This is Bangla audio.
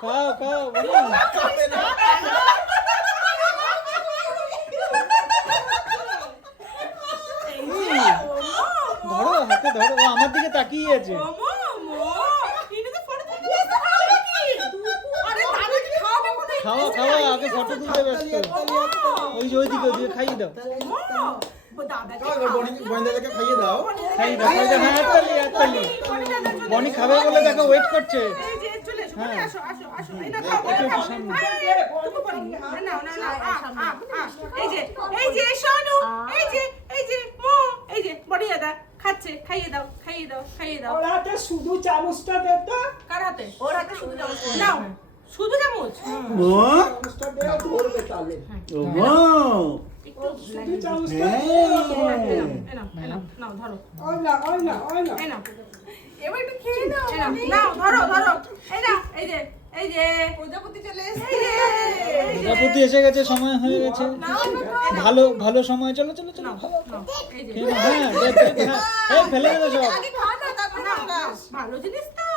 খাও খাও ধরো হাতে ধরো, ও আমার দিকে তাকিয়ে আছে। খাওয়া খাওয়া, আগে ফটো তুলতে ব্যস্ত। ওই যে ওইদিকে ওইদিকে খাইয়ে দাও, খাইয়ে দাও। খাইয়ে দাও। হ্যাঁ হাততালি হাততালি। বনি খাবে বলে দেখো ওয়েট করছে। হ্যাঁ একটু সামনে। খাচ্ছে, খাইয়ে দাও খাইয়ে দাও খাইয়ে দাও। ওর হাতে শুধু চামচটা দে তো। কার হাতে? ওর হাতে শুধু চামচ নাও, শুধু চামচ। চামচটা দে ধরবে তাহলে। শুধু চামচটা দে। নাও ধরো, ওই না ওই না ওই না। এই নাও, এবার একটু খেয়ে নাও। নাও ধরো ধরো, এই নাও, এই যে এই যে প্রজাপতি চলে এসেছে। প্রজাপতি এসে গেছে, সময় হয়ে গেছে। ভালো ভালো সময়। চলো চলো চলো। এই যে হ্যাঁ ফেলে দেবে সব। ভালো জিনিস তো।